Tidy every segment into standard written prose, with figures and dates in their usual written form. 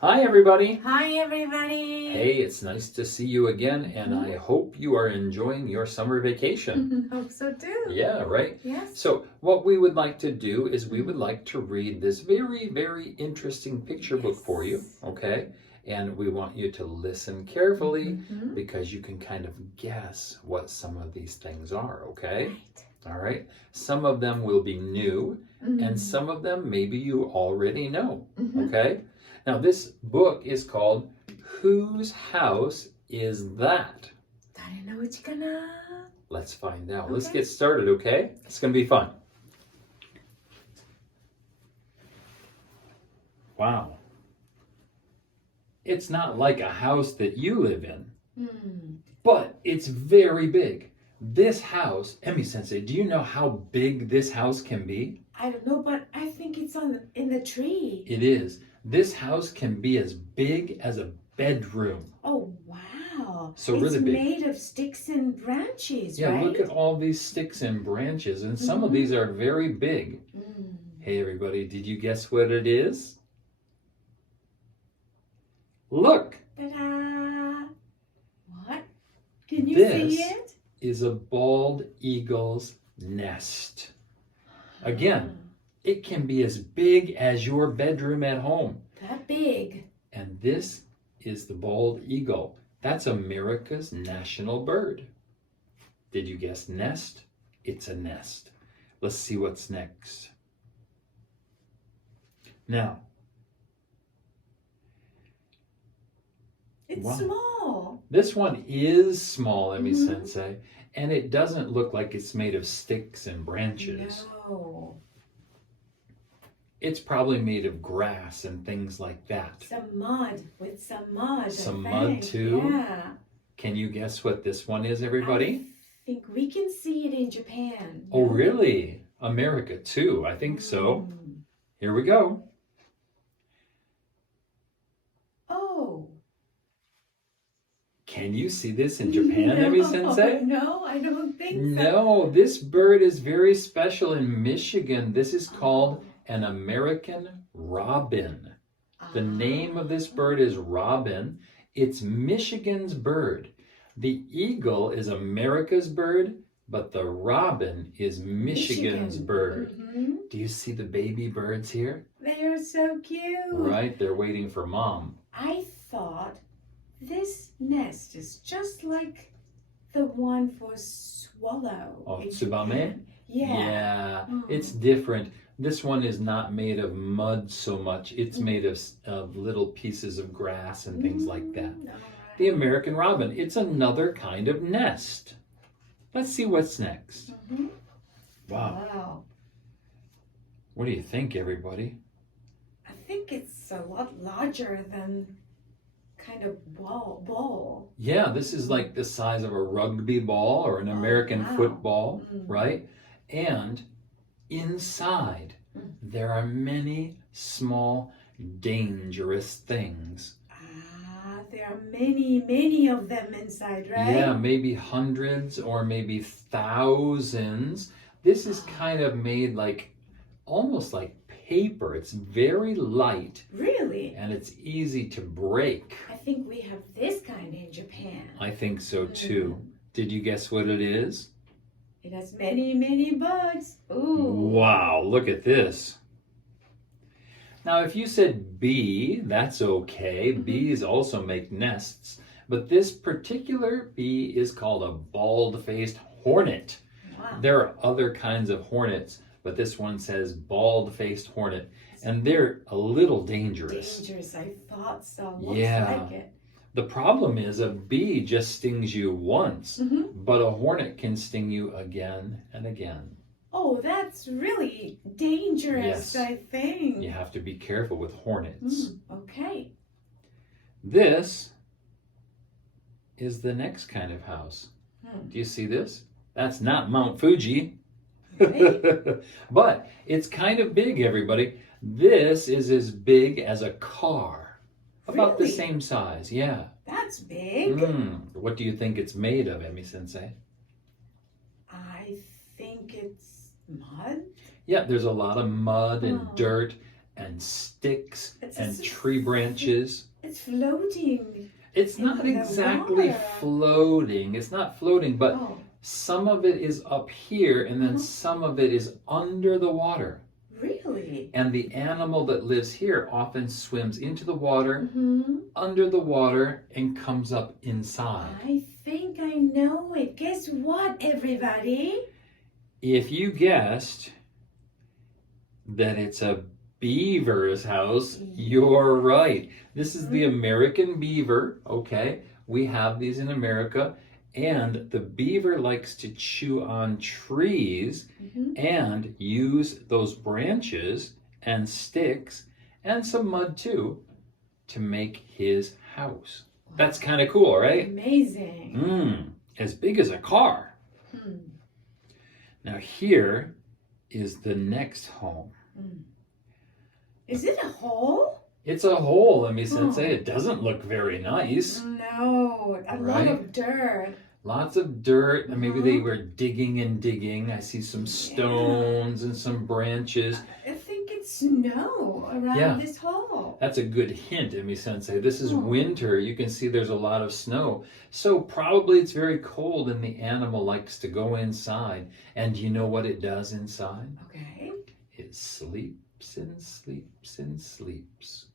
Hi, everybody. Hi, everybody. Hey, it's nice to see you again, and I hope you are enjoying your summer vacation. Hope so too. Yeah, right? Yes. So what we would like to do is we would like to read this very, very interesting picture book for you, okay? And we want you to listen carefully because you can kind of guess what some of these things are, okay? Right. All right. Some of them will be new, and some of them maybe you already know, okay? Now, this book is called Whose House Is That? 誰の家かな? Let's find out. Okay. Let's get started, okay? It's going to be fun. Wow. It's not like a house that you live in, but it's very big. This house, Emmy Sensei, do you know how big this house can be? I don't know, but I think it's in the tree. It is. This house can be as big as a bedroom. Oh, wow. So really big. It's made of sticks and branches, Yeah, right? look at all these sticks and branches, and some of these are very big. Hey, everybody, did you guess what it is? Look! Ta-da! What? Can you This see it? is a bald eagle's nest. Again, it can be as big as your bedroom at home. That big. And this is the bald eagle. That's America's national bird. Did you guess nest? It's a nest. Let's see what's next. Now, It's wow. small. This one is small, Emmy Sensei, and it doesn't look like it's made of sticks and branches. No. It's probably made of grass and things like that. Some mud with some mud. Some I mud think. too? Yeah. Can you guess what this one is, everybody? I think we can see it in Japan. Oh, really? America too, I think so. Here we go. Oh. Can you see this in Japan, Emmy Sensei? No, I don't think so. No, this bird is very special in Michigan. This is called an American robin. The name of this bird is robin. It's Michigan's bird. The eagle is America's bird, but the robin is Michigan's bird. Do you see the baby birds here? They are so cute. Right, they're waiting for mom. I thought this nest is just like the one for swallow. Oh, in tsubame? Japan. Yeah. It's different. This one is not made of mud so much. It's made of little pieces of grass and things like that. The American robin, it's another kind of nest. Let's see what's next. Wow. What do you think, everybody? I think it's a lot larger than kind of ball. Yeah, this is like the size of a rugby ball or an American football, right? And inside, there are many small, dangerous things. There are many of them inside, right? Yeah, maybe hundreds or maybe thousands. This is kind of made like, almost like paper. It's very light. Really? And it's easy to break. I think we have this kind in Japan. I think so too. Did you guess what it is? It has many bugs. Ooh. Wow, look at this. Now, if you said bee, that's okay. Bees also make nests. But this particular bee is called a bald-faced hornet. Wow. There are other kinds of hornets, but this one says bald-faced hornet. And they're a little dangerous. Dangerous, I thought so. Looks like it. The problem is a bee just stings you once, but a hornet can sting you again and again. Oh, that's really dangerous, Yes. I think. You have to be careful with hornets. Okay. This is the next kind of house. Do you see this? That's not Mount Fuji. Right. But it's kind of big, everybody. This is as big as a car. About the Really? same size, yeah. That's big. What do you think it's made of, Emmy Sensei? I think it's mud. Yeah, there's a lot of mud and dirt and sticks It's and just- tree branches. It's floating. It's in not the exactly water. floating. It's not floating, but Oh, some of it is up here and then Uh-huh. some of it is under the water. really? And the animal that lives here often swims into the water, Mm-hmm. under the water, and comes up inside. I think I know it. Guess what, everybody? If you guessed that it's a beaver's house, you're right. This is the American beaver, okay? We have these in America. And the beaver likes to chew on trees Mm-hmm. and use those branches and sticks and some mud too to make his house. That's kind of cool, right? Amazing. As big as a car. Hmm. Now here is the next home. Is it a hole? It's a hole, let me sensei. It doesn't look very nice. No, a lot Right? of dirt. Lots of dirt, and maybe they Uh-huh. were digging and digging. I see some stones and some branches. I think it's snow around Yeah. this hole. That's a good hint, Emmy Sensei. This is Oh. winter. You can see there's a lot of snow. So probably it's very cold and the animal likes to go inside. And do you know what it does inside? Okay. It sleeps and sleeps and sleeps.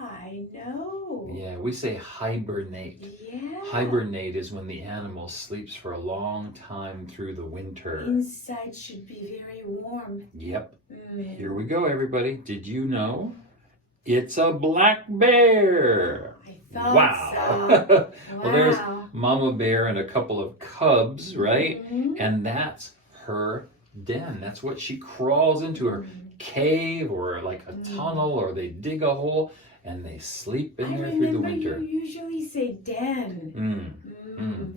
I know. Yeah, we say hibernate. Yeah. Hibernate is when the animal sleeps for a long time through the winter. Inside should be very warm. Yep. Mm. Here we go, everybody. Did you know? It's a black bear. I thought Wow. so. Well, there's Wow. Mama Bear and a couple of cubs, right? Mhm. And that's her den. That's what she crawls into, her cave or like a tunnel, or they dig a hole and they sleep in I there through the remember winter. you usually say den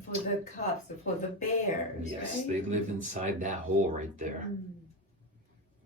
for the cubs, for the bears, Yes, right? they live inside that hole right there. Mm.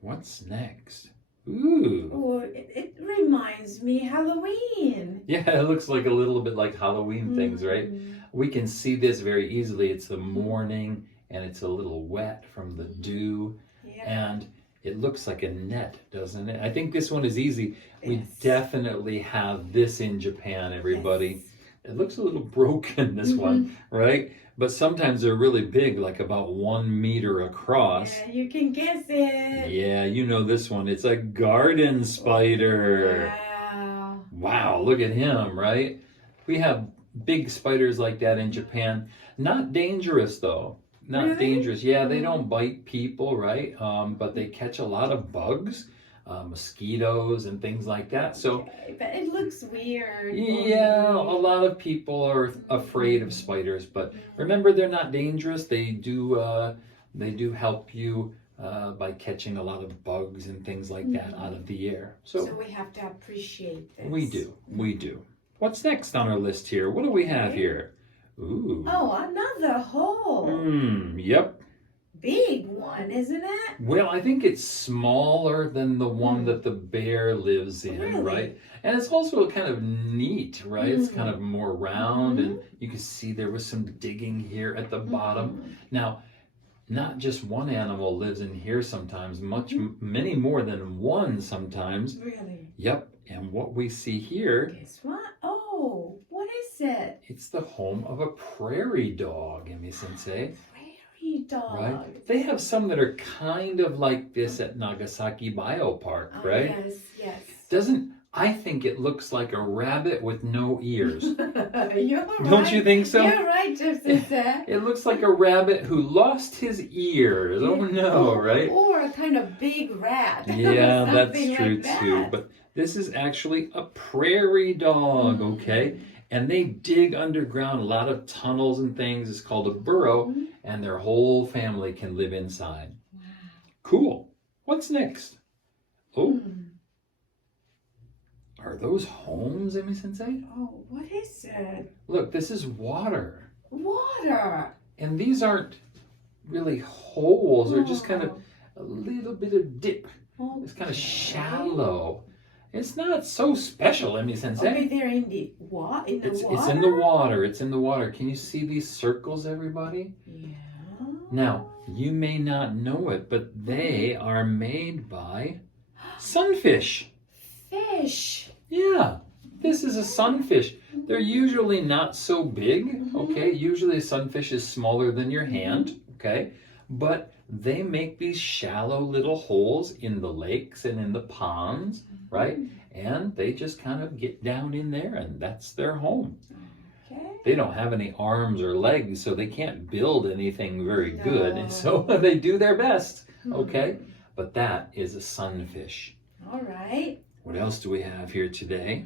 What's next? Ooh. Oh, it reminds me Halloween. Yeah, it looks like a little bit like Halloween things, right? We can see this very easily. It's the morning and it's a little wet from the dew. Yeah. And it looks like a net, doesn't it? I think this one is easy. We Yes. definitely have this in Japan, everybody. Yes. It looks a little broken, this one, right? But sometimes they're really big, like about 1 meter across. Yeah, you can guess it. Yeah, you know this one. It's a garden spider. Wow. Wow, look at him, right? We have big spiders like that in Japan. Not dangerous, though. Not Really? dangerous. Yeah, they don't bite people, right? But they catch a lot of bugs, mosquitoes, and things like that. So, Okay, but it looks weird. for yeah, a me. lot of people are afraid of spiders. But remember, they're not dangerous. They do help you by catching a lot of bugs and things like that out of the air. So we have to appreciate this. We do. What's next on our list here? What do we have Okay. here? Ooh. Oh, another hole. Yep. Big one, isn't it? Well, I think it's smaller than the one that the bear lives in, Really? right? And it's also kind of neat, right? It's kind of more round, and you can see there was some digging here at the bottom. Now, not just one animal lives in here sometimes, many more than one sometimes. Really? Yep. And what we see here, Guess what? Oh, what is it? it's the home of a prairie dog, Emi Sensei. Prairie dog. Right? They have some that are kind of like this at Nagasaki Biopark, Oh, right? Yes. I think it looks like a rabbit with no ears. You're right. Don't you think so? You're right, Joseph. It looks like a rabbit who lost his ears. Oh no, right? Or a kind of big rat. Yeah, that's Something true like that. too. But this is actually a prairie dog, okay? And they dig underground, a lot of tunnels and things. It's called a burrow, and their whole family can live inside. Wow. Cool. What's next? Oh, Hmm. are those homes, Emi Sensei? Oh, what is it? Look, this is water. Water. And these aren't really holes. They're just kind of Oh. a little bit of dip. It's kind of shallow. It's not so special, Emi Sensei. Okay, they're in the water. It's in the water. It's in the water. Can you see these circles, everybody? Yeah. Now, you may not know it, but they are made by Sunfish. Fish. Yeah, this is a sunfish. They're usually not so big, okay? Usually a sunfish is smaller than your hand, okay? But they make these shallow little holes in the lakes and in the ponds, right? And they just kind of get down in there, and that's their home. Okay. They don't have any arms or legs, so they can't build anything very good. So they do their best, okay? But that is a sunfish. All right. What else do we have here today?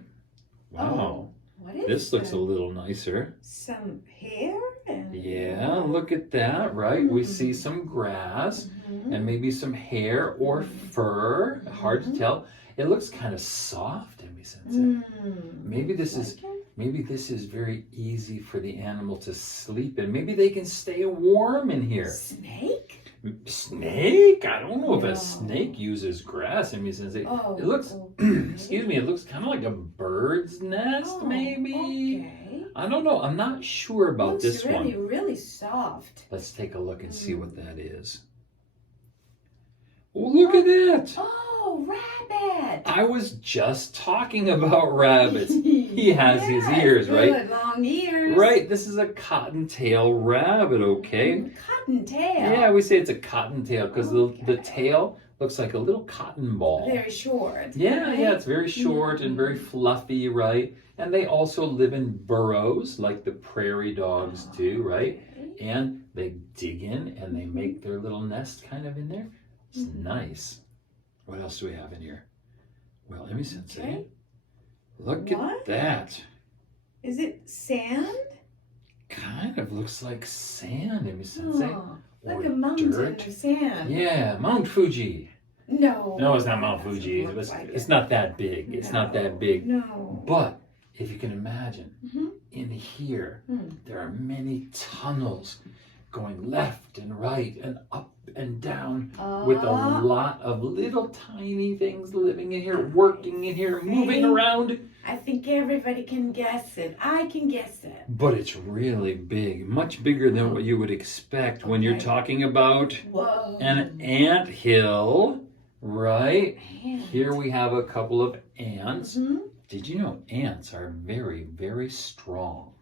Wow. What is This looks that? a little nicer. Some hair? And Yeah, look at that, right? We see some grass and maybe some hair or fur. Hard to tell. It looks kind of soft, Emi-sensei. Maybe this is very easy for the animal to sleep in. Maybe they can stay warm in here. Snake? Snake? I don't know if a snake uses grass, Emi-sensei. It looks, excuse me, it looks kind of like a bird's nest, maybe. Okay. I don't know. I'm not sure about Looks this really, one. really soft. Let's take a look and see what that is. Oh, look at that. Oh, rabbit. I was just talking about rabbits. He has his ears, right? Good, long ears. Right, this is a cottontail rabbit, okay? Cottontail. Yeah, we say it's a cottontail because the tail looks like a little cotton ball. Very short. Yeah, right? yeah, it's very short and very fluffy, right? And they also live in burrows like the prairie dogs do, right? Okay. And they dig in and they make their little nest kind of in there. It's nice. What else do we have in here? Well, Emi-sensei, Okay. look What? at that. Is it sand? Kind of looks like sand, Emi-sensei. Oh, Or like a mountain dirt. of sand. Yeah, Mount Fuji. No. No, it's not Mount It doesn't Fuji. look like It's it. not that big. It's not that big. No. But if you can imagine, Mhm. in here, Hmm. there are many tunnels going left and right and up and down with a lot of little tiny things living in here, working in here, moving around. I think everybody can guess it. I can guess it. But it's really big, much bigger than what you would expect when you're Okay. talking about Whoa. an anthill, right? Ant. Here we have a couple of ants. Mhm. Did you know ants are very, very strong?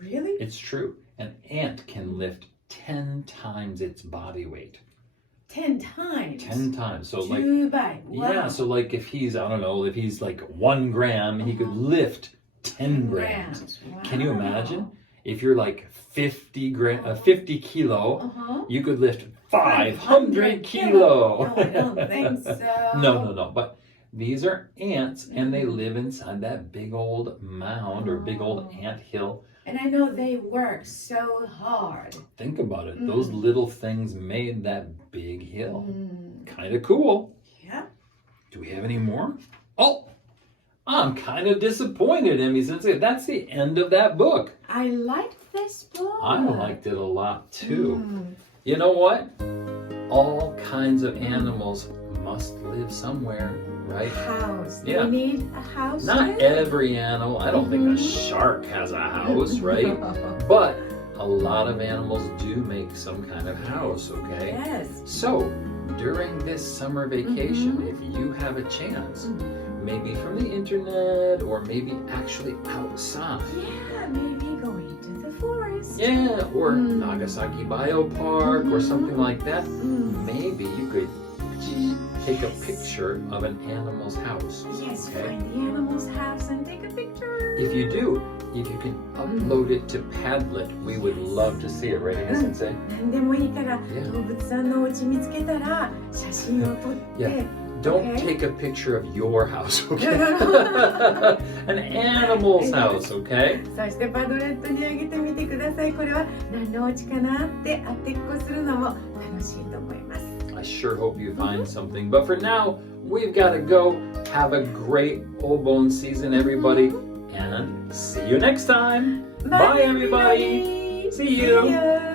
Really? It's true. An ant can lift 10 times its body weight. 10 times. 10 times. So like, 2 by. Wow. yeah, so like if he's, I don't know, if he's like 1 gram, he could lift 10 grams. Can you imagine? If you're like 50 kilo, you could lift 500 kilo. No, I don't think so. No. But these are ants and they live inside that big old mound or big old ant hill. And I know they work so hard. Think about it. Those little things made that big hill. Mm. Kind of cool. Yeah. Do we have any more? Oh, I'm kind of disappointed, Emi-sensei. That's the end of that book. I liked this book. I liked it a lot too. Mm. You know what? All kinds of animals must live somewhere, right? House. Yeah. You need a house. Not too? every animal. I don't think a shark has a house, right? But a lot of animals do make some kind of house, okay? Yes. So, during this summer vacation, if you have a chance, maybe from the internet or maybe actually outside. Yeah, maybe going to the forest. Yeah, or Nagasaki Biopark or something like that. Mm. Maybe you could take a picture of an animal's house. Yes, Okay? find the animal's house and take a picture. If you do, if you can upload it to Padlet, we would love to see it, right, Emi-sensei? 何でもいいから Yeah. 動物さんのお家見つけたら写真を撮って Yeah. Don't Okay. take a picture of your house, okay? No, no. An animal's house, okay? そしてパドレットにあげてみてください。これは何のお家かなって当てっこするのも楽しいと思います。 I sure hope you find something. But for now, we've got to go. Have a great Obon season, everybody. And see you next time. Bye, everybody. See you. See you.